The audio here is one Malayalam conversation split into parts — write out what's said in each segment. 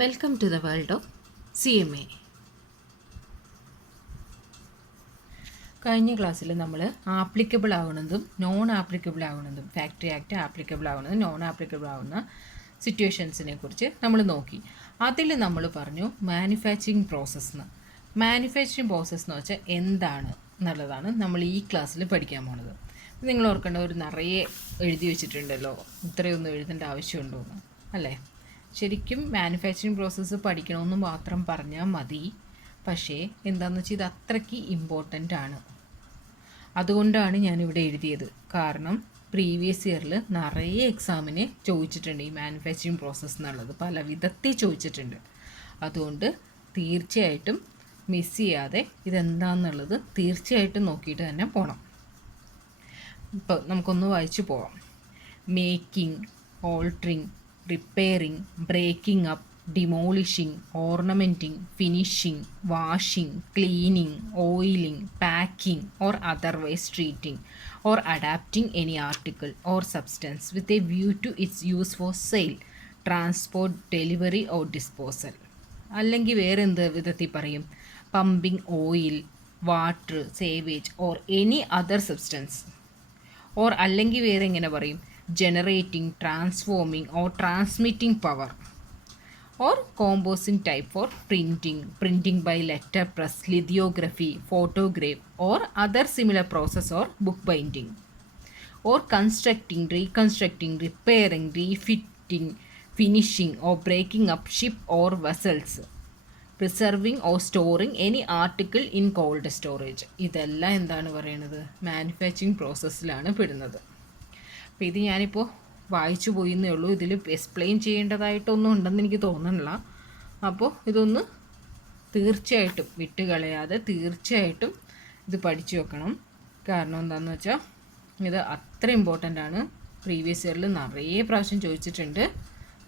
Welcome to the world of CMA. കഴിഞ്ഞ ക്ലാസ്സിൽ നമ്മൾ ആപ്ലിക്കബിൾ ആവുന്നതും നോൺ ആപ്ലിക്കബിൾ ആവുന്നതും ഫാക്ടറി ആക്ട് ആപ്ലിക്കബിൾ ആവുന്നതും നോൺ ആപ്ലിക്കബിൾ ആവുന്ന സിറ്റുവേഷൻസിനെ കുറിച്ച് നമ്മൾ നോക്കി. അതിൽ നമ്മൾ പറഞ്ഞു മാനുഫാക്ചറിങ് പ്രോസസ്സ് എന്ന്. മാനുഫാക്ചറിങ് പ്രോസസ്സ് എന്ന് വെച്ചാൽ എന്താണ് എന്നുള്ളതാണ് നമ്മൾ ഈ ക്ലാസ്സിൽ പഠിക്കാൻ പോണത്. നിങ്ങൾ ഓർക്കേണ്ട, ഒരു നിറയെ എഴുതി വെച്ചിട്ടുണ്ടല്ലോ, ഇത്രയൊന്നും എഴുതേണ്ട ആവശ്യമുണ്ടോയെന്ന് അല്ലേ? ശരിക്കും മാനുഫാക്ചറിങ് പ്രോസസ്സ് പഠിക്കണമെന്ന് മാത്രം പറഞ്ഞാൽ മതി. പക്ഷേ എന്താണെന്ന് വെച്ചാൽ ഇത് അത്രയ്ക്ക് ഇമ്പോർട്ടൻ്റ് ആണ്. അതുകൊണ്ടാണ് ഞാനിവിടെ എഴുതിയത്. കാരണം പ്രീവിയസ് ഇയറിൽ നിറയെ എക്സാമിന് ചോദിച്ചിട്ടുണ്ട് ഈ മാനുഫാക്ചറിങ് പ്രോസസ്സ് എന്നുള്ളത്, പല വിധത്തിൽ ചോദിച്ചിട്ടുണ്ട്. അതുകൊണ്ട് തീർച്ചയായിട്ടും മിസ് ചെയ്യാതെ ഇതെന്താണെന്നുള്ളത് തീർച്ചയായിട്ടും നോക്കിയിട്ട് തന്നെ പോകണം. ഇപ്പോൾ നമുക്കൊന്ന് വായിച്ചു പോകാം. Making, altering, repairing, breaking up, demolishing, ornamenting, finishing, washing, cleaning, oiling, packing or otherwise treating or adapting any article or substance with a view to its use for sale, transport, delivery or disposal. അല്ലെങ്കിൽ വേറെ എന്ത് വിധത്തിൽ പറയും? Pumping oil, water, sewage or any other substance. Or അല്ലെങ്കിൽ വേറെ എങ്ങനെ പറയും? generating, transforming or transmitting power. Or composing type for printing by letterpress, lithography, photograph or other similar process or bookbinding. Or constructing, reconstructing, repairing, refitting, finishing or breaking up ship or vessels. Preserving or storing any article in cold storage. ഇതെല്ലാം എന്താണ് പറയുന്നത്? മാനുഫാക്ചറിങ് പ്രോസസ്സിലാണ് പെടുന്നത്. അപ്പോൾ ഇത് ഞാനിപ്പോൾ വായിച്ചു പോയിന്നേ ഉള്ളൂ. ഇതിൽ എക്സ്പ്ലെയിൻ ചെയ്യേണ്ടതായിട്ടൊന്നും ഉണ്ടെന്ന് എനിക്ക് തോന്നുന്നില്ല. അപ്പോൾ ഇതൊന്ന് തീർച്ചയായിട്ടും വിട്ടുകളയാതെ തീർച്ചയായിട്ടും ഇത് പഠിച്ചു വെക്കണം. കാരണം എന്താണെന്ന് വെച്ചാൽ ഇത് അത്ര ഇമ്പോർട്ടൻ്റ് ആണ്. പ്രീവിയസ് ഇയറിൽ നിറയെ പ്രാവശ്യം ചോദിച്ചിട്ടുണ്ട്.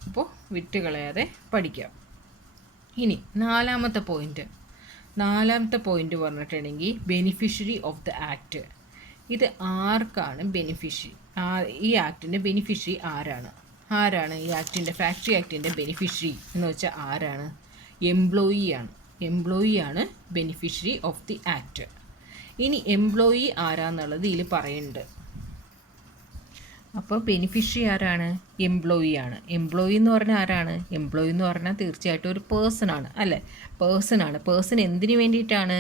അപ്പോൾ വിട്ടുകളയാതെ പഠിക്കാം. ഇനി നാലാമത്തെ പോയിൻ്റ് പറഞ്ഞിട്ടുണ്ടെങ്കിൽ ബെനിഫിഷ്യറി ഓഫ് ദ ആക്ട്. ഇത് ആർക്കാണ് ബെനിഫിഷ്യറി? ഈ ആക്ടിൻ്റെ ബെനിഫിഷ്യറി ആരാണ് ഈ ആക്ടിൻ്റെ, ഫാക്ടറി ആക്ടിൻ്റെ ബെനിഫിഷ്യറി എന്ന് വെച്ചാൽ ആരാണ്? എംപ്ലോയിയാണ് ബെനിഫിഷ്യറി ഓഫ് ദി ആക്ട്. ഇനി എംപ്ലോയി ആരാന്നുള്ളത് ഇതിൽ പറയുന്നുണ്ട്. അപ്പോൾ ബെനിഫിഷ്യറി ആരാണ്? എംപ്ലോയിയാണ്. എംപ്ലോയി എന്ന് പറഞ്ഞാൽ ആരാണ്? എംപ്ലോയി എന്ന് പറഞ്ഞാൽ തീർച്ചയായിട്ടും ഒരു പേഴ്സണാണ് അല്ലേ? പേഴ്സൺ എന്തിനു വേണ്ടിയിട്ടാണ്?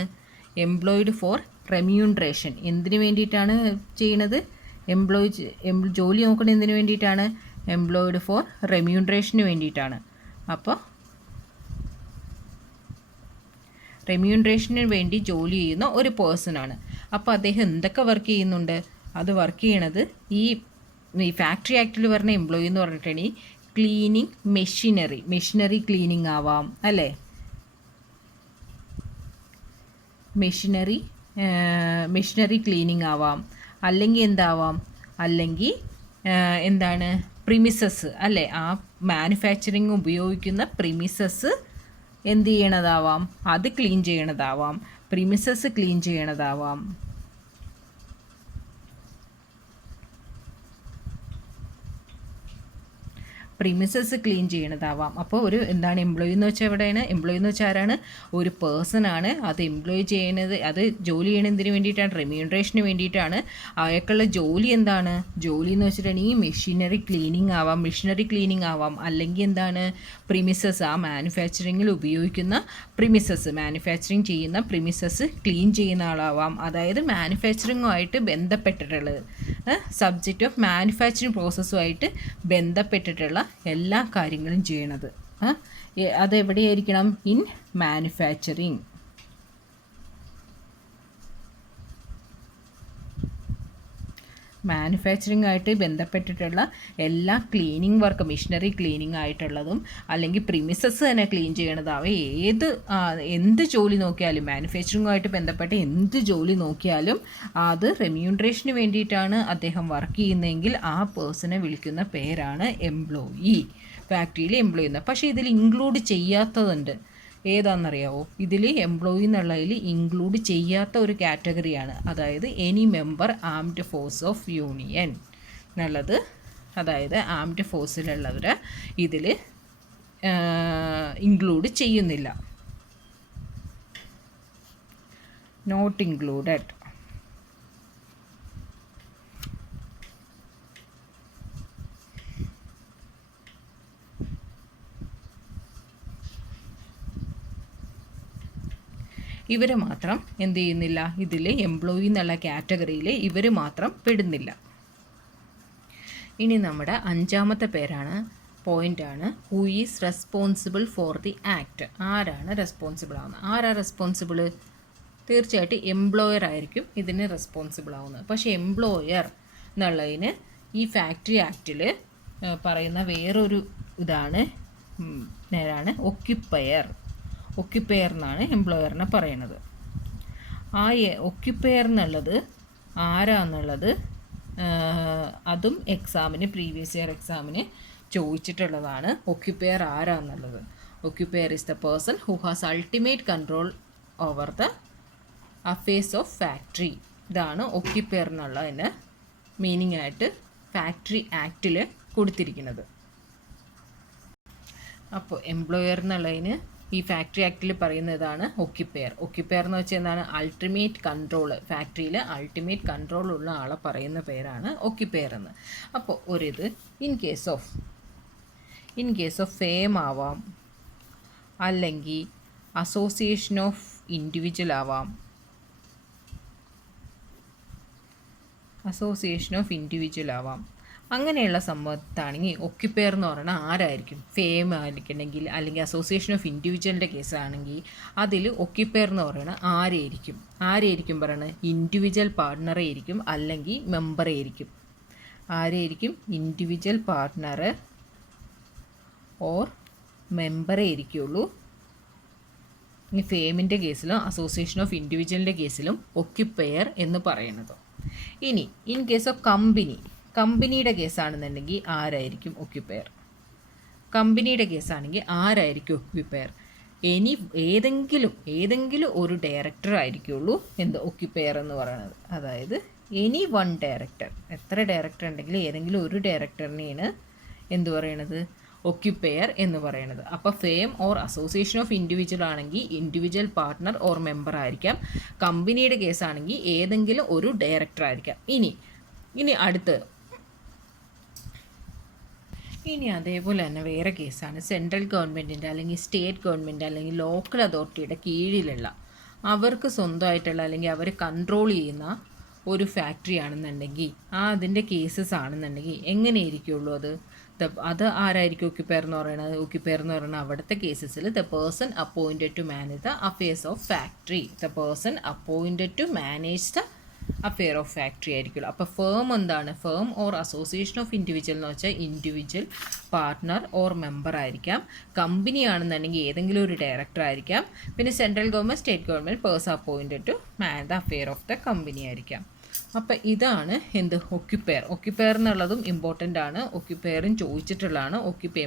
Employed for remuneration. എന്തിനു വേണ്ടിയിട്ടാണ് ചെയ്യണത്? ജോലി നോക്കുന്നത് എന്തിനു വേണ്ടിയിട്ടാണ്? എംപ്ലോയിഡ് ഫോർ റെമ്യൂണറേഷന് വേണ്ടിയിട്ടാണ്. അപ്പോൾ റെമ്യൂണറേഷന് വേണ്ടി ജോലി ചെയ്യുന്ന ഒരു പേഴ്സണാണ്. അപ്പോൾ അദ്ദേഹം എന്തൊക്കെ വർക്ക് ചെയ്യുന്നുണ്ട്? അത് വർക്ക് ചെയ്യണത് ഈ ഫാക്ടറി ആക്ടിൽ പറഞ്ഞ എംപ്ലോയി എന്ന് പറഞ്ഞിട്ടുണ്ടെങ്കിൽ ക്ലീനിങ് മെഷീനറി ക്ലീനിങ് ആവാം അല്ലേ? മെഷീനറി ക്ലീനിങ് ആവാം. അല്ലെങ്കിൽ എന്താവാം? അല്ലെങ്കിൽ എന്താണ്? പ്രിമിസസ് അല്ലേ? ആ മാനുഫാക്ചറിങ് ഉപയോഗിക്കുന്ന പ്രിമിസസ് എന്ത് ചെയ്യണതാവാം? അത് ക്ലീൻ ചെയ്യണതാവാം. പ്രിമിസസ് ക്ലീൻ ചെയ്യണതാവാം. അപ്പോൾ ഒരു എന്താണ് എംപ്ലോയി എന്ന് വെച്ചാൽ എവിടെയാണ്? എംപ്ലോയി എന്ന് വെച്ചാൽ ആരാണ്? ഒരു പേഴ്സണാണ്. അത് എംപ്ലോയി ചെയ്യണത്, അത് ജോലി ചെയ്യണതിന് വേണ്ടിയിട്ടാണ്, റെമ്യൂണറേഷന് വേണ്ടിയിട്ടാണ്. അയാൾക്കുള്ള ജോലി എന്താണ്? ജോലി എന്ന് വെച്ചിട്ടുണ്ടെങ്കിൽ മെഷീനറി ക്ലീനിങ് ആവാം. അല്ലെങ്കിൽ എന്താണ്? പ്രിമിസസ്, ആ മാനുഫാക്ചറിങ്ങിൽ ഉപയോഗിക്കുന്ന മാനുഫാക്ചറിങ് ചെയ്യുന്ന പ്രിമിസസ് ക്ലീൻ ചെയ്യുന്ന ആളാവാം. അതായത് മാനുഫാക്ചറിങ്ങുമായിട്ട് ബന്ധപ്പെട്ടിട്ടുള്ളത്, സബ്ജക്റ്റ് ഓഫ് മാനുഫാക്ചറിങ് പ്രോസസ്സുമായിട്ട് ബന്ധപ്പെട്ടിട്ടുള്ള എല്ലാ കാര്യങ്ങളും ചെയ്യണത്. അതെവിടെയായിരിക്കണം? In manufacturing. ആയിട്ട് ബന്ധപ്പെട്ടിട്ടുള്ള എല്ലാ ക്ലീനിങ് വർക്ക്, മെഷീനറി ക്ലീനിങ് ആയിട്ടുള്ളതും അല്ലെങ്കിൽ പ്രിമിസസ് തന്നെ ക്ലീൻ ചെയ്യണതാവും. എന്ത് ജോലി നോക്കിയാലും, മാനുഫാക്ചറിങ്ങുമായിട്ട് ബന്ധപ്പെട്ട എന്ത് ജോലി നോക്കിയാലും അത് റെമ്യൂണറേഷന് വേണ്ടിയിട്ടാണ് അദ്ദേഹം വർക്ക് ചെയ്യുന്നതെങ്കിൽ ആ പേഴ്സണെ വിളിക്കുന്ന പേരാണ് എംപ്ലോയി. ഫാക്ടറിയിൽ എംപ്ലോയി എന്ന്. പക്ഷേ ഇതിൽ ഇൻക്ലൂഡ് ചെയ്യാത്തതുണ്ട്. ഏതാണെന്നറിയാവോ? ഇതിൽ എംപ്ലോയി എന്നുള്ളതിൽ ഇൻക്ലൂഡ് ചെയ്യാത്ത ഒരു കാറ്റഗറിയാണ്. അതായത് any member armed force of union എന്നുള്ളത്. അതായത് ആംഡ് ഫോഴ്സിലുള്ളവർ ഇതിൽ ഇൻക്ലൂഡ് ചെയ്യുന്നില്ല. Not included. ഇവർ മാത്രം എന്ത് ചെയ്യുന്നില്ല, ഇതിൽ എംപ്ലോയി എന്നുള്ള കാറ്റഗറിയിൽ ഇവർ മാത്രം പെടുന്നില്ല. ഇനി നമ്മുടെ 5ാമത്തെ പോയിൻ്റാണ് who is responsible for the act. ആരാണ് റെസ്പോൺസിബിൾ ആവുന്നത്? ആരാ റെസ്പോൺസിബിൾ? തീർച്ചയായിട്ടും എംപ്ലോയർ ആയിരിക്കും ഇതിന് റെസ്പോൺസിബിൾ ആവുന്നത്. പക്ഷേ എംപ്ലോയർ എന്നുള്ളതിന് ഈ ഫാക്ടറി ആക്റ്റിൽ പറയുന്ന വേറൊരു ഇതാണ്, നേരാണ് ഒക്യുപ്പയർ. ഒക്യുപ്പയർ എന്നാണ് എംപ്ലോയറിനെ പറയുന്നത്. ആ ഒക്യുപ്പയർ എന്നുള്ളത് ആരാന്നുള്ളത് അതും എക്സാമിന്, പ്രീവിയസ് ഇയർ എക്സാമിന് ചോദിച്ചിട്ടുള്ളതാണ്. ഒക്യുപ്പയർ ആരാന്നുള്ളത്. Occupier is the person who has ultimate control over the affairs of factory. ഇതാണ് ഒക്യുപ്പയർ എന്നുള്ളതിന് മീനിങ് ആയിട്ട് ഫാക്ടറി ആക്റ്റിൽ കൊടുത്തിരിക്കുന്നത്. അപ്പോൾ എംപ്ലോയർ എന്നുള്ളതിന് ഈ ഫാക്ടറി ആക്റ്റിൽ പറയുന്നതാണ് ഒക്യുപ്പയർ. ഒക്യുപ്പയർ എന്ന് വെച്ചാൽ എന്താണ്? അൾട്ടിമേറ്റ് കൺട്രോൾ, ഫാക്ടറിയിൽ അൾട്ടിമേറ്റ് കൺട്രോൾ ഉള്ള ആളെ പറയുന്ന പേരാണ് ഒക്യുപ്പയർ എന്ന്. അപ്പോൾ ഒരിത് ഇൻ കേസ് ഓഫ് ഫേം ആവാം, അല്ലെങ്കിൽ അസോസിയേഷൻ ഓഫ് ഇൻഡിവിജ്വൽ ആവാം. അങ്ങനെയുള്ള സംഭവത്താണെങ്കിൽ ഒക്യുപ്പയർ എന്ന് പറയുന്നത് ആരായിരിക്കും? ഫേം ആയിരിക്കണമെങ്കിൽ, അല്ലെങ്കിൽ അസോസിയേഷൻ ഓഫ് ഇൻഡിവിജ്വലിൻ്റെ കേസാണെങ്കിൽ അതിൽ ഒക്യുപ്പയർ എന്ന് പറയുന്നത് ആരായിരിക്കും പറയുന്നത്? ഇൻഡിവിജ്വൽ പാർട്ട്ണറെ ആയിരിക്കും, അല്ലെങ്കിൽ മെമ്പറെ ആയിരിക്കും. ആരായിരിക്കും? ഇൻഡിവിജ്വൽ പാർട്ട്ണർ ഓർ മെമ്പറെ ആയിരിക്കുള്ളൂ. ഈ ഫേമിൻ്റെ കേസിലും അസോസിയേഷൻ ഓഫ് ഇൻഡിവിജ്വലിൻ്റെ കേസിലും ഒക്യുപ്പയർ എന്ന് പറയുന്നത്. ഇനി ഇൻ കേസ് ഓഫ് കമ്പനിയുടെ കേസാണെന്നുണ്ടെങ്കിൽ ആരായിരിക്കും ഒക്യുപ്പയർ? കമ്പനിയുടെ കേസാണെങ്കിൽ ആരായിരിക്കും ഒക്യുപ്പയർ? ഏതെങ്കിലും ഒരു ഡയറക്ടർ ആയിരിക്കുള്ളൂ എന്ത് ഒക്യുപ്പയർ എന്ന് പറയുന്നത്. അതായത് എനി വൺ ഡയറക്ടർ. എത്ര ഡയറക്ടർ ഉണ്ടെങ്കിലും ഏതെങ്കിലും ഒരു ഡയറക്ടറിനെയാണ് എന്ത് പറയണത്? ഒക്യുപ്പയർ എന്ന് പറയുന്നത്. അപ്പോൾ firm or association of individual ആണെങ്കിൽ ഇൻഡിവിജ്വൽ പാർട്ട്ണർ ഓർ മെമ്പർ ആയിരിക്കാം. കമ്പനിയുടെ കേസാണെങ്കിൽ ഏതെങ്കിലും ഒരു ഡയറക്ടർ ആയിരിക്കാം. ഇനി അടുത്ത് അതേപോലെ തന്നെ വേറെ കേസാണ് സെൻട്രൽ ഗവൺമെൻറ്റിൻ്റെ അല്ലെങ്കിൽ സ്റ്റേറ്റ് ഗവൺമെൻറ് അല്ലെങ്കിൽ ലോക്കൽ അതോറിറ്റിയുടെ കീഴിലുള്ള അവർക്ക് സ്വന്തമായിട്ടുള്ള അല്ലെങ്കിൽ അവർ കൺട്രോൾ ചെയ്യുന്ന ഒരു ഫാക്ടറി ആണെന്നുണ്ടെങ്കിൽ അതിൻ്റെ കേസസ് ആണെന്നുണ്ടെങ്കിൽ എങ്ങനെയായിരിക്കുള്ളൂ അത് ആരായിരിക്കും ഒക്യുപ്പയർ എന്ന് പറയുന്നത്? ഒക്യുപ്പയർ എന്ന് പറയുന്നത് അവിടുത്തെ കേസസിൽ the person appointed to manage the affairs of factory. Affair of factory ആയിരിക്കുമല്ലോ. അപ്പോൾ ഫേം എന്താണ്? Firm or association of individual എന്ന് വെച്ചാൽ ഇൻഡിവിജ്വൽ പാർട്ട്ണർ ഓർ മെമ്പർ ആയിരിക്കാം. കമ്പനി ആണെന്നുണ്ടെങ്കിൽ ഏതെങ്കിലും ഒരു ഡയറക്ടർ ആയിരിക്കാം. പിന്നെ central government, state government person appointed to manage the affair of the company ആയിരിക്കാം. അപ്പോൾ ഇതാണ് ഒക്യുപ്പയർ എന്നുള്ളതും ഇമ്പോർട്ടൻ്റ് ആണ്. ഒക്യുപ്പയറും ചോദിച്ചിട്ടുള്ളതാണ്.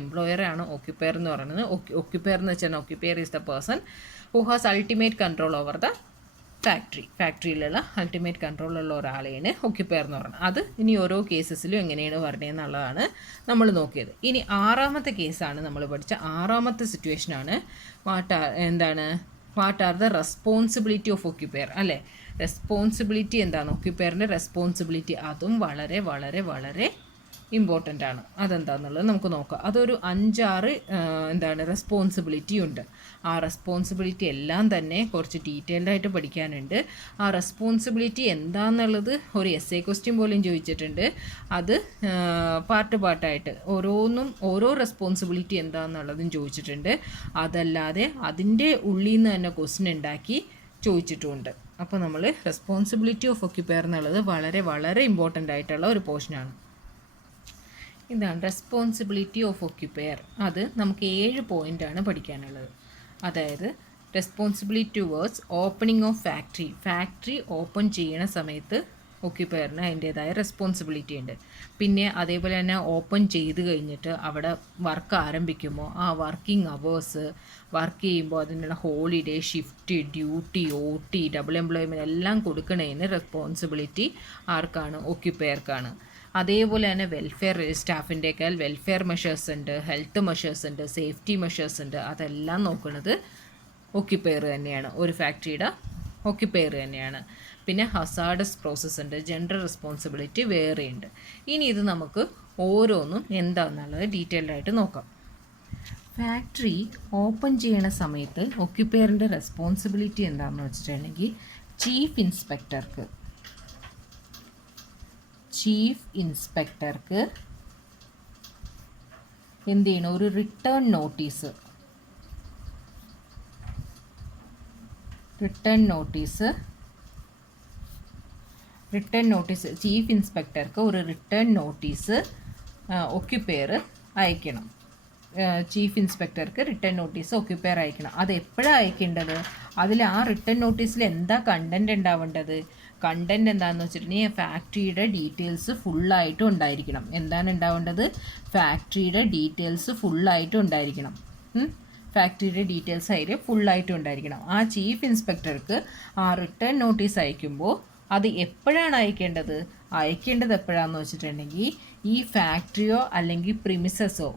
എംപ്ലോയറാണ് ഒക്യുപ്പയർ എന്ന് പറയുന്നത്. ഒക്യുപ്പയർ എന്ന് വെച്ചാൽ occupier is the person who has ultimate control over the ഫാക്ടറിയിലുള്ള അൾട്ടിമേറ്റ് കൺട്രോളുള്ള ഒരാളെയാണ് ഒക്യുപ്പയർ എന്ന് പറയുന്നത്. അത് ഇനി ഓരോ കേസസിലും എങ്ങനെയാണ് പറഞ്ഞതെന്നുള്ളതാണ് നമ്മൾ നോക്കിയത്. ഇനി 6ാമത്തെ കേസാണ് നമ്മൾ പഠിച്ച 6ാമത്തെ സിറ്റുവേഷനാണ് what are the responsibility of occupier അല്ലേ? റെസ്പോൺസിബിലിറ്റി എന്താണ്? ഒക്യുപ്പയറിൻ്റെ റെസ്പോൺസിബിലിറ്റി അതും വളരെ വളരെ വളരെ ഇമ്പോർട്ടൻ്റ് ആണ്. അതെന്താണെന്നുള്ളത് നമുക്ക് നോക്കാം. അതൊരു 5-6 റെസ്പോൺസിബിലിറ്റി ഉണ്ട്. ആ റെസ്പോൺസിബിലിറ്റി എല്ലാം തന്നെ കുറച്ച് ഡീറ്റെയിൽഡായിട്ട് പഠിക്കാനുണ്ട്. ആ റെസ്പോൺസിബിലിറ്റി എന്താണെന്നുള്ളത് ഒരു എസ്സേ ക്വസ്റ്റ്യൻ പോലും ചോദിച്ചിട്ടുണ്ട്. അത് പാർട്ടായിട്ട് ഓരോ റെസ്പോൺസിബിലിറ്റി എന്താണെന്നുള്ളതും ചോദിച്ചിട്ടുണ്ട്. അതല്ലാതെ അതിൻ്റെ ഉള്ളിൽ നിന്ന് തന്നെ ക്വസ്റ്റ്യൻ ഉണ്ടാക്കി ചോദിച്ചിട്ടുമുണ്ട്. അപ്പോൾ നമ്മൾ റെസ്പോൺസിബിലിറ്റി ഓഫ് ഒക്യുപ്പയർ എന്നുള്ളത് വളരെ വളരെ ഇമ്പോർട്ടൻ്റ് ആയിട്ടുള്ള ഒരു പോർഷനാണ്. ഇതാണ് റെസ്പോൺസിബിലിറ്റി ഓഫ് ഒക്യുപ്പയർ. അത് നമുക്ക് 7 പോയിൻ്റാണ് പഠിക്കാനുള്ളത്. അതായത് responsibility towards opening of factory open ചെയ്യണ സമയത്ത് ഒക്യുപ്പയറിന് അതിൻ്റേതായ റെസ്പോൺസിബിലിറ്റി ഉണ്ട്. പിന്നെ അതേപോലെ തന്നെ ഓപ്പൺ ചെയ്ത് കഴിഞ്ഞിട്ട് അവിടെ വർക്ക് ആരംഭിക്കുമ്പോൾ ആ വർക്കിംഗ് അവേഴ്സ്, വർക്ക് ചെയ്യുമ്പോൾ അതിനുള്ള holiday, shift, duty, OT, double employment എല്ലാം കൊടുക്കണതിന് റെസ്പോൺസിബിലിറ്റി ആർക്കാണ്? ഒക്യുപ്പയർക്കാണ്. അതേപോലെ തന്നെ വെൽഫെയർ സ്റ്റാഫിൻ്റെയൊക്കെ വെൽഫെയർ മെഷേഴ്സ് ഉണ്ട്, ഹെൽത്ത് മെഷേഴ്സ് ഉണ്ട്, സേഫ്റ്റി മെഷേഴ്സ് ഉണ്ട്. അതെല്ലാം നോക്കുന്നത് ഒക്യുപ്പയർ തന്നെയാണ്, ഒരു ഫാക്ടറിയുടെ ഒക്യുപ്പയർ തന്നെയാണ്. പിന്നെ ഹസാർഡസ് പ്രോസസ്സ് ഉണ്ട്, ജെൻഡർ റെസ്പോൺസിബിലിറ്റി വേറെയുണ്ട്. ഇനി ഇത് നമുക്ക് ഓരോന്നും എന്താണെന്നുള്ളത് ഡീറ്റെയിൽഡ് ആയിട്ട് നോക്കാം. ഫാക്ടറി ഓപ്പൺ ചെയ്യണ സമയത്ത് ഒക്യുപ്പയറിൻ്റെ റെസ്പോൺസിബിലിറ്റി എന്താണെന്ന് വെച്ചിട്ടുണ്ടെങ്കിൽ ചീഫ് ഇൻസ്പെക്ടർക്ക് എന്ത് ചെയ്യണം, ഒരു റിട്ടേൺ നോട്ടീസ് ചീഫ് ഇൻസ്പെക്ടർക്ക് ഒരു റിട്ടേൺ നോട്ടീസ് ഒക്യുപ്പയർ അയക്കണം. ചീഫ് ഇൻസ്പെക്ടർക്ക് റിട്ടേൺ നോട്ടീസ് ഒക്യുപ്പയർ അയക്കണം. അത് എപ്പോഴാണ് അയക്കേണ്ടത്? അതിൽ ആ റിട്ടേൺ നോട്ടീസിൽ എന്താ കണ്ടൻറ് ഉണ്ടാവേണ്ടത്? കണ്ടൻറ് എന്താണെന്ന് വെച്ചിട്ടുണ്ടെങ്കിൽ ഫാക്ടറിയുടെ ഡീറ്റെയിൽസ് ഫുള്ളായിട്ടും ഉണ്ടായിരിക്കണം. എന്താണ് ഉണ്ടാവേണ്ടത്? ഫാക്ടറിയുടെ ഡീറ്റെയിൽസ് ഫുള്ളായിട്ടും ഉണ്ടായിരിക്കണം. ഫാക്ടറിയുടെ ഡീറ്റെയിൽസ് അതിൽ ഫുള്ളായിട്ടും ഉണ്ടായിരിക്കണം. ആ ചീഫ് ഇൻസ്പെക്ടർക്ക് ആ റിട്ടേൺ നോട്ടീസ് അയക്കുമ്പോൾ അത് എപ്പോഴാണ് അയക്കേണ്ടത് എപ്പോഴാണെന്ന് വെച്ചിട്ടുണ്ടെങ്കിൽ ഈ ഫാക്ടറിയോ അല്ലെങ്കിൽ പ്രിമിസസോ,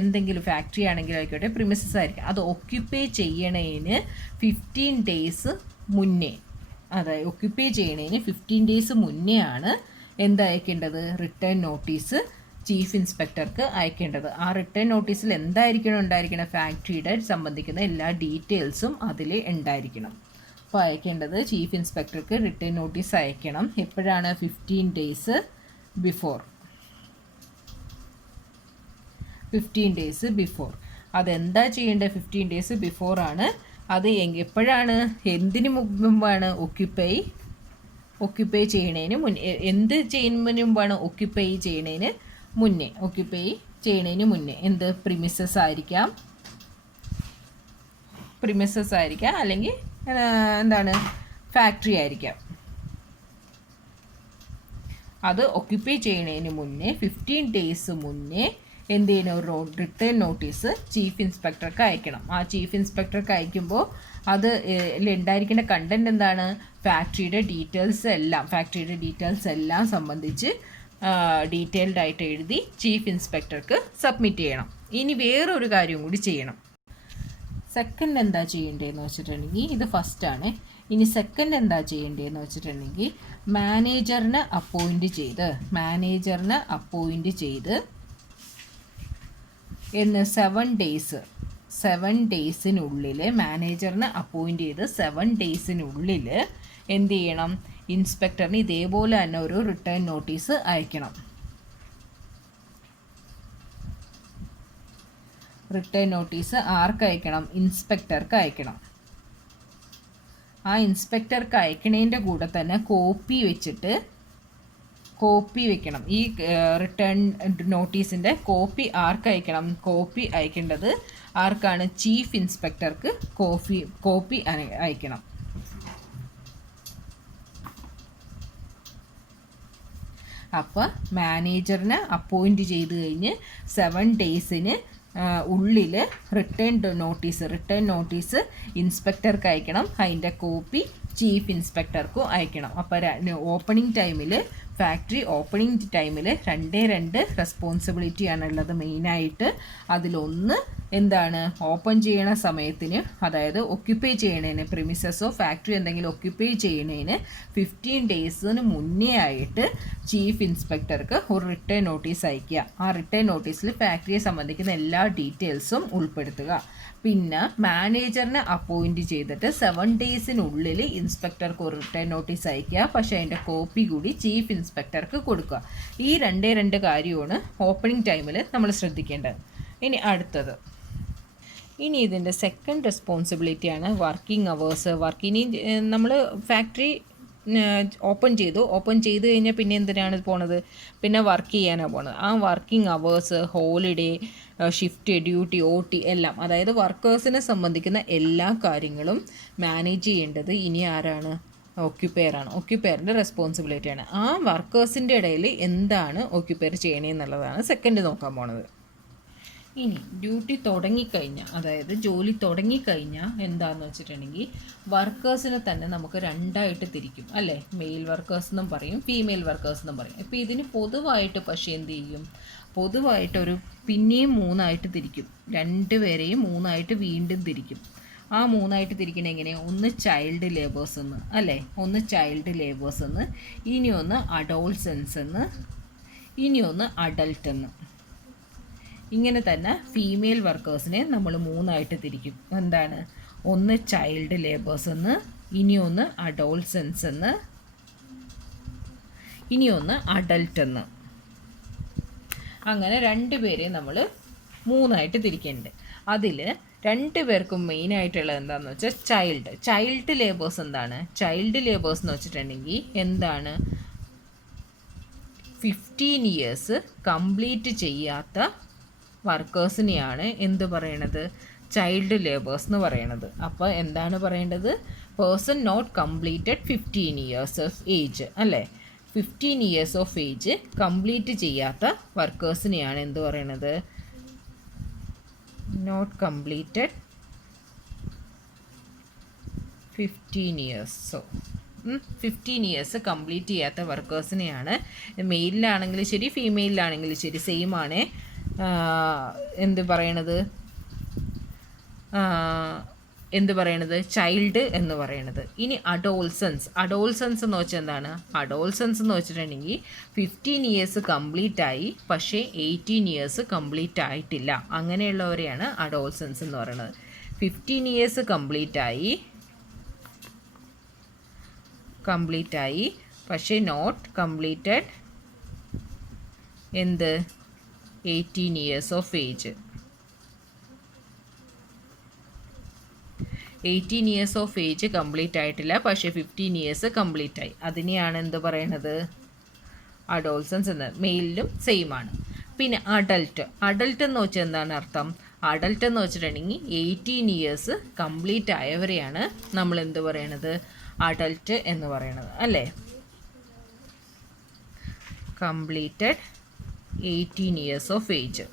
എന്തെങ്കിലും ഫാക്ടറി ആണെങ്കിൽ ആയിക്കോട്ടെ, പ്രിമിസസ് ആയിരിക്കും, അത് ഒക്യുപ്പൈ ചെയ്യണതിന് 15 ഡേയ്സ് മുന്നേ, അതായത് ഒക്യുപ്പൈ ചെയ്യണതിന് 15 ഡേയ്സ് മുന്നേ ആണ് എന്തയക്കേണ്ടത്? റിട്ടേൺ നോട്ടീസ് ചീഫ് ഇൻസ്പെക്ടർക്ക് അയക്കേണ്ടത്. ആ റിട്ടേൺ നോട്ടീസിൽ ഉണ്ടായിരിക്കണം? ഫാക്ടറിയുടെ സംബന്ധിക്കുന്ന എല്ലാ ഡീറ്റെയിൽസും അതിൽ ഉണ്ടായിരിക്കണം. അപ്പോൾ അയക്കേണ്ടത് ചീഫ് ഇൻസ്പെക്ടർക്ക് റിട്ടേൺ നോട്ടീസ് അയക്കണം. എപ്പോഴാണ്? 15 ഡേയ്സ് ബിഫോർ. അതെന്താ ചെയ്യേണ്ടത്? 15 ഡേയ്സ് ബിഫോറാണ്. അത് എപ്പോഴാണ്? എന്തിനു മുമ്പാണ്? ഒക്യുപ്പൈ ചെയ്യണതിന് മുന്നേ. എന്ത് ചെയ്യുന്നതിന് മുമ്പാണ്? ഒക്യുപ്പൈ ചെയ്യണതിന് മുന്നേ. എന്ത്? പ്രിമിസസ് ആയിരിക്കാം, അല്ലെങ്കിൽ എന്താണ്, ഫാക്ടറി ആയിരിക്കാം. അത് ഒക്യുപ്പൈ ചെയ്യുന്നതിന് മുന്നേ 15 ഡേയ്സ് മുന്നേ എന്ത് ചെയ്യണം? ഒരു റിട്ടേൺ നോട്ടീസ് ചീഫ് ഇൻസ്പെക്ടർക്ക് അയക്കണം. ആ ചീഫ് ഇൻസ്പെക്ടർക്ക് അയക്കുമ്പോൾ അത് ഉണ്ടായിരിക്കേണ്ട കണ്ടൻറ് എന്താണ്? ഫാക്ടറിയുടെ ഡീറ്റെയിൽസ് എല്ലാം സംബന്ധിച്ച് ഡീറ്റെയിൽഡ് ആയിട്ട് എഴുതി ചീഫ് ഇൻസ്പെക്ടർക്ക് സബ്മിറ്റ് ചെയ്യണം. ഇനി വേറൊരു കാര്യം കൂടി ചെയ്യണം. സെക്കൻഡ് എന്താ ചെയ്യേണ്ടതെന്ന് വെച്ചിട്ടുണ്ടെങ്കിൽ, ഇത് ഫസ്റ്റാണ്. ഇനി സെക്കൻഡ് എന്താ ചെയ്യേണ്ടതെന്ന് വെച്ചിട്ടുണ്ടെങ്കിൽ മാനേജറിനെ അപ്പോയിൻറ്റ് ചെയ്ത് എന്ന് 7 ഡേയ്സിനുള്ളിൽ മാനേജറിനെ അപ്പോയിൻറ്റ് ചെയ്ത് 7 ഡേയ്സിനുള്ളിൽ എന്ത് ചെയ്യണം? ഇൻസ്പെക്ടറിന് ഇതേപോലെ തന്നെ ഒരു റിട്ടേൺ നോട്ടീസ് അയക്കണം. റിട്ടേൺ നോട്ടീസ് ആർക്ക് അയക്കണം? ഇൻസ്പെക്ടർക്ക് അയക്കണം. ആ ഇൻസ്പെക്ടർക്ക് അയക്കണതിൻ്റെ കൂടെ തന്നെ കോപ്പി വെക്കണം. ഈ റിട്ടേൺ നോട്ടീസിൻ്റെ കോപ്പി ആർക്ക് അയക്കണം? കോപ്പി അയക്കേണ്ടത് ആർക്കാണ്? ചീഫ് ഇൻസ്പെക്ടർക്ക് കോപ്പി അയക്കണം. അപ്പോൾ മാനേജറിനെ അപ്പോയിൻറ്റ് ചെയ്ത് കഴിഞ്ഞ് 7 ഡേയ്സിന് ഉള്ളിൽ റിട്ടേൺ നോട്ടീസ് ഇൻസ്പെക്ടർക്ക് അയക്കണം. അതിൻ്റെ കോപ്പി ചീഫ് ഇൻസ്പെക്ടർക്കും അയക്കണം. അപ്പോൾ ഫാക്ടറി ഓപ്പണിംഗ് ടൈമിൽ 2 റെസ്പോൺസിബിലിറ്റിയാണുള്ളത് മെയിനായിട്ട്. അതിലൊന്ന് എന്താണ്? ഓപ്പൺ ചെയ്യണ സമയത്തിന്, അതായത് ഒക്യുപ്പൈ ചെയ്യണതിന്, പ്രിമിസസോ ഫാക്ടറി എന്തെങ്കിലും ഒക്യുപ്പൈ ചെയ്യണതിന് 15 ഡേയ്സിന് മുന്നേ ആയിട്ട് ചീഫ് ഇൻസ്പെക്ടർക്ക് ഒരു റിട്ടേൺ നോട്ടീസ് അയക്കുക. ആ റിട്ടേൺ നോട്ടീസിൽ ഫാക്ടറിയെ സംബന്ധിക്കുന്ന എല്ലാ ഡീറ്റെയിൽസും ഉൾപ്പെടുത്തുക. പിന്നെ മാനേജറിനെ അപ്പോയിൻറ്റ് ചെയ്തിട്ട് 7 ഡേയ്സിനുള്ളിൽ ഇൻസ്പെക്ടർക്ക് ഒരു റിട്ടേൺ നോട്ടീസ് അയക്കുക. പക്ഷേ അതിൻ്റെ കോപ്പി കൂടി ചീഫ് ഇൻസ്പെക്ടർക്ക് കൊടുക്കുക. ഈ 2 കാര്യമാണ് ഓപ്പണിംഗ് ടൈമിൽ നമ്മൾ ശ്രദ്ധിക്കേണ്ടത്. ഇനി അടുത്തത്, ഇതിൻ്റെ സെക്കൻഡ് റെസ്പോൺസിബിലിറ്റിയാണ് വർക്കിംഗ് അവേഴ്സ്. ഇനി നമ്മൾ ഫാക്ടറി ഓപ്പൺ ചെയ്തു കഴിഞ്ഞാൽ പിന്നെ എന്തിനാണ് പോണത്? പിന്നെ വർക്ക് ചെയ്യാനാണ് പോണത്. ആ working hours, holiday, shift, duty, OT എല്ലാം, അതായത് വർക്കേഴ്സിനെ സംബന്ധിക്കുന്ന എല്ലാ കാര്യങ്ങളും മാനേജ് ചെയ്യേണ്ടത് ഇനി ആരാണ്? ഒക്യുപ്പയറിൻ്റെ റെസ്പോൺസിബിലിറ്റിയാണ്. ആ വർക്കേഴ്സിൻ്റെ ഇടയിൽ എന്താണ് ഒക്യുപ്പയർ ചെയ്യണേ എന്നുള്ളതാണ് സെക്കൻഡ് നോക്കാൻ പോണത്. ഇനി ഡ്യൂട്ടി തുടങ്ങിക്കഴിഞ്ഞാൽ, അതായത് ജോലി തുടങ്ങിക്കഴിഞ്ഞാൽ എന്താണെന്ന് വെച്ചിട്ടുണ്ടെങ്കിൽ വർക്കേഴ്സിനെ തന്നെ നമുക്ക് രണ്ടായിട്ട് തിരിക്കും അല്ലേ. മെയിൽ വർക്കേഴ്സ് എന്നും പറയും, ഫീമെയിൽ വർക്കേഴ്സ് എന്നും പറയും. ഇപ്പോൾ ഇതിന് പൊതുവായിട്ട് പക്ഷേ എന്ത് ചെയ്യും, പൊതുവായിട്ടൊരു പിന്നെയും മൂന്നായിട്ട് തിരിക്കും. രണ്ടുപേരെയും മൂന്നായിട്ട് വീണ്ടും തിരിക്കും. ആ മൂന്നായിട്ട് തിരിക്കണ എങ്ങനെ, ഒന്ന് ചൈൽഡ് ലേബേഴ്സ് എന്ന് അല്ലേ, ഒന്ന് ചൈൽഡ് ലേബേഴ്സ് എന്ന്, ഇനി ഒന്ന് അഡോൾസൻസ് എന്ന്, ഇനി ഒന്ന് അഡൽട്ട് എന്ന്. ഇങ്ങനെ തന്നെ ഫീമെയിൽ വർക്കേഴ്സിനെ നമ്മൾ മൂന്നായിട്ട് തിരിക്കും. എന്താണ്, ഒന്ന് ചൈൽഡ് ലേബേഴ്സ് എന്ന്, ഇനി ഒന്ന് അഡോൾസൻസ് എന്ന്, ഇനി ഒന്ന് അഡൽട്ട് എന്ന്. അങ്ങനെ രണ്ടുപേരെ നമ്മൾ മൂന്നായിട്ട് തിരിക്കുന്നുണ്ട്. അതിൽ രണ്ടുപേർക്കും മെയിനായിട്ടുള്ളത് എന്താണെന്ന് വെച്ചാൽ ചൈൽഡ് ലേബേഴ്സ്. എന്താണ് ചൈൽഡ് ലേബേഴ്സ് എന്ന് വെച്ചിട്ടുണ്ടെങ്കിൽ എന്താണ്, 15 ഇയേഴ്സ് കംപ്ലീറ്റ് ചെയ്യാത്ത വർക്കേഴ്സിനെയാണ് എന്ത് പറയണത്, ചൈൽഡ് ലേബേഴ്സ് എന്ന് പറയണത്. അപ്പോൾ എന്താണ് പറയേണ്ടത്, person not completed 15 years of age അല്ലേ. 15 ഇയേഴ്സ് ഓഫ് ഏജ് കംപ്ലീറ്റ് ചെയ്യാത്ത വർക്കേഴ്സിനെയാണ് എന്ത് പറയണത്, not completed 15 years. So 15 years complete ചെയ്യാത്ത വർക്കേഴ്സിനെയാണ്, മെയിലിലാണെങ്കിലും ശരി ഫീമെയിലാണെങ്കിലും ശരി സെയിം ആണ്, എന്ത് പറയണത് ചൈൽഡ് എന്ന് പറയണത്. ഇനി അഡോൾസൻസ് എന്ന് വെച്ചാൽ എന്താണ്, അഡോൾസൻസ് എന്ന് വെച്ചിട്ടുണ്ടെങ്കിൽ 15 ഇയേഴ്സ് കംപ്ലീറ്റ് ആയി പക്ഷേ 18 ഇയേഴ്സ് കംപ്ലീറ്റ് ആയിട്ടില്ല. അങ്ങനെയുള്ളവരെയാണ് അഡോൾസൻസ് എന്ന് പറയുന്നത്. 15 ഇയേഴ്സ് കംപ്ലീറ്റ് ആയി പക്ഷേ നോട്ട് കംപ്ലീറ്റഡ് എന്ത് 18 years of age. 18 years of age complete ആയിട്ടില്ല പക്ഷേ 15 ഇയേഴ്സ് കംപ്ലീറ്റ് ആയി. അതിനെയാണ് എന്ത് പറയണത്, അഡോൾസൻസ് എന്ന്. മെയിലിലും സെയിം ആണ്. പിന്നെ അഡൽട്ട് എന്ന് വെച്ചാൽ എന്താണ് അർത്ഥം, അഡൽട്ട് എന്ന് വെച്ചിട്ടുണ്ടെങ്കിൽ 18 ഇയേഴ്സ് കംപ്ലീറ്റ് ആയവരെയാണ് നമ്മൾ എന്ത് പറയണത്, അഡൽട്ട് എന്ന് പറയണത് അല്ലേ. Completed 18 years of age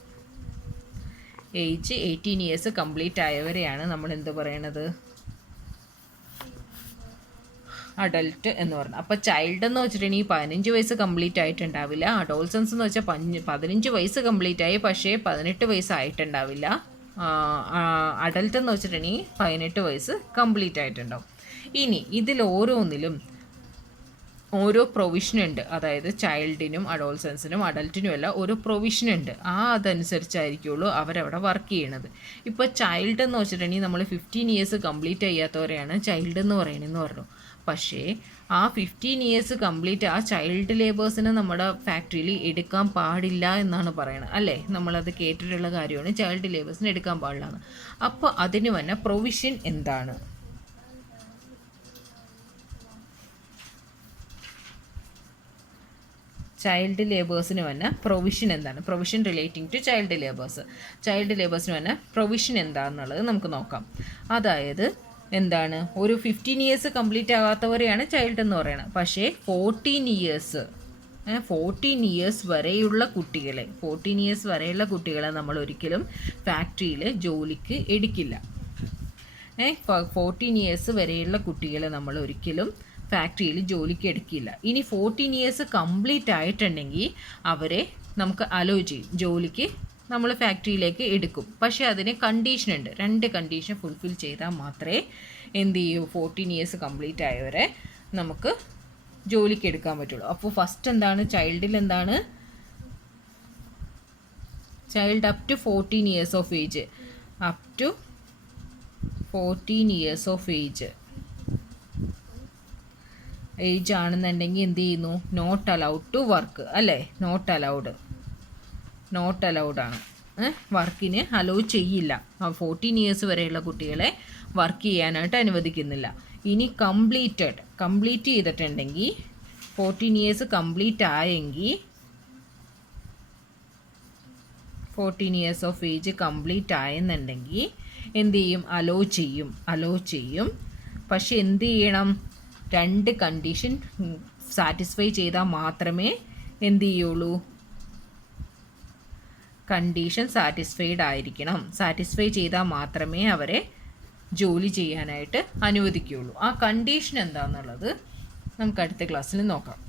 18 years complete ആയവരെയാണ് നമ്മൾ എന്ത് പറയണത്, അഡൽട്ട് എന്ന് പറയുന്നത്. അപ്പോൾ ചൈൽഡ് എന്ന് വെച്ചിട്ടുണ്ടെങ്കിൽ 15 വയസ്സ് കംപ്ലീറ്റ് ആയിട്ടുണ്ടാവില്ല. അഡോൾസൻസ് എന്ന് വെച്ചാൽ 15 വയസ്സ് കംപ്ലീറ്റ് ആയി പക്ഷേ 18 വയസ്സായിട്ടുണ്ടാവില്ല. അഡൽട്ട് എന്ന് വെച്ചിട്ടുണ്ടെങ്കിൽ 18 വയസ്സ് കംപ്ലീറ്റ് ആയിട്ടുണ്ടാവും. ഇനി ഇതിൽ ഓരോന്നിലും ഓരോ പ്രൊവിഷനുണ്ട്. അതായത് ചൈൽഡിനും അഡോൾസൻസിനും അഡൽട്ടിനും എല്ലാം ഓരോ പ്രൊവിഷനുണ്ട്. അതനുസരിച്ചായിരിക്കുള്ളൂ അവരവിടെ വർക്ക് ചെയ്യണത്. ഇപ്പോൾ ചൈൽഡ് എന്ന് വെച്ചിട്ടുണ്ടെങ്കിൽ നമ്മൾ 15 ഇയേഴ്സ് കംപ്ലീറ്റ് ചെയ്യാത്തവരെയാണ് ചൈൽഡ് എന്ന് പറയണമെന്ന് പറഞ്ഞു. പക്ഷേ ആ 15 ഇയേഴ്സ് കംപ്ലീറ്റ് ആ ചൈൽഡ് ലേബേഴ്സിനെ നമ്മുടെ ഫാക്ടറിയിൽ എടുക്കാൻ പാടില്ല എന്നാണ് പറയണത് അല്ലേ. നമ്മളത് കേട്ടിട്ടുള്ള കാര്യമാണ്, ചൈൽഡ് ലേബേഴ്സിനെ എടുക്കാൻ പാടില്ല എന്ന്. അപ്പോൾ അതിന് വന്ന പ്രൊവിഷൻ എന്താണ്, ചൈൽഡ് ലേബേഴ്സിന് വന്ന പ്രൊവിഷൻ എന്താണ്, പ്രൊവിഷൻ റിലേറ്റിംഗ് ടു ചൈൽഡ് ലേബേഴ്സിന് വന്ന പ്രൊവിഷൻ എന്താണെന്നുള്ളത് നമുക്ക് നോക്കാം. അതായത് എന്താണ്, ഒരു 15 ഇയേഴ്സ് കംപ്ലീറ്റ് ആകാത്തവരെയാണ് ചൈൽഡ് എന്ന് പറയുന്നത്. പക്ഷേ 14 ഇയേഴ്സ് വരെയുള്ള കുട്ടികളെ നമ്മൾ ഒരിക്കലും ഫാക്ടറിയിൽ ജോലിക്ക് എടുക്കില്ല. 14 ഇയേഴ്സ് വരെയുള്ള കുട്ടികളെ നമ്മൾ ഒരിക്കലും ഫാക്ടറിയിൽ ജോലിക്ക് എടുക്കില്ല. ഇനി 14 ഇയേഴ്സ് കംപ്ലീറ്റ് ആയിട്ടുണ്ടെങ്കിൽ അവരെ നമുക്ക് അലോ ചെയ്യും, ജോലിക്ക് നമ്മൾ ഫാക്ടറിയിലേക്ക് എടുക്കും. പക്ഷേ അതിന് കണ്ടീഷനുണ്ട്, 2 കണ്ടീഷൻ ഫുൾഫിൽ ചെയ്താൽ മാത്രമേ എന്ത് ചെയ്യൂ, 14 ഇയേഴ്സ് കംപ്ലീറ്റ് ആയവരെ നമുക്ക് ജോലിക്ക് എടുക്കാൻ പറ്റുള്ളൂ. അപ്പോൾ ഫസ്റ്റ് എന്താണ്, ചൈൽഡിൽ എന്താണ്, child up to 14 years of age, up to 14 years of age ആണെന്നുണ്ടെങ്കിൽ എന്ത് ചെയ്യുന്നു, നോട്ട് അലൗഡ് ടു വർക്ക് അല്ലേ. നോട്ട് അലൗഡ് ആണ്, വർക്കിന് അലോ ചെയ്യില്ല. 14 ഇയേഴ്സ് വരെയുള്ള കുട്ടികളെ വർക്ക് ചെയ്യാനായിട്ട് അനുവദിക്കുന്നില്ല. ഇനി കംപ്ലീറ്റ് ചെയ്തിട്ടുണ്ടെങ്കിൽ 14 ഇയേഴ്സ് കംപ്ലീറ്റ് ആയെങ്കിൽ 14 ഇയേഴ്സ് ഓഫ് ഏജ് കംപ്ലീറ്റ് ആയെന്നുണ്ടെങ്കിൽ എന്ത് ചെയ്യും, അലോ ചെയ്യും. പക്ഷെ എന്ത് ചെയ്യണം, 2 കണ്ടീഷൻ സാറ്റിസ്ഫൈ ചെയ്താൽ മാത്രമേ എന്ത് ചെയ്യുള്ളൂ, കണ്ടീഷൻ സാറ്റിസ്ഫൈഡ് ആയിരിക്കണം. സാറ്റിസ്ഫൈ ചെയ്താൽ മാത്രമേ അവരെ ജോലി ചെയ്യാനായിട്ട് അനുവദിക്കുകയുള്ളൂ. ആ കണ്ടീഷൻ എന്താണെന്നുള്ളത് നമുക്ക് അടുത്ത ക്ലാസ്സിൽ നോക്കാം.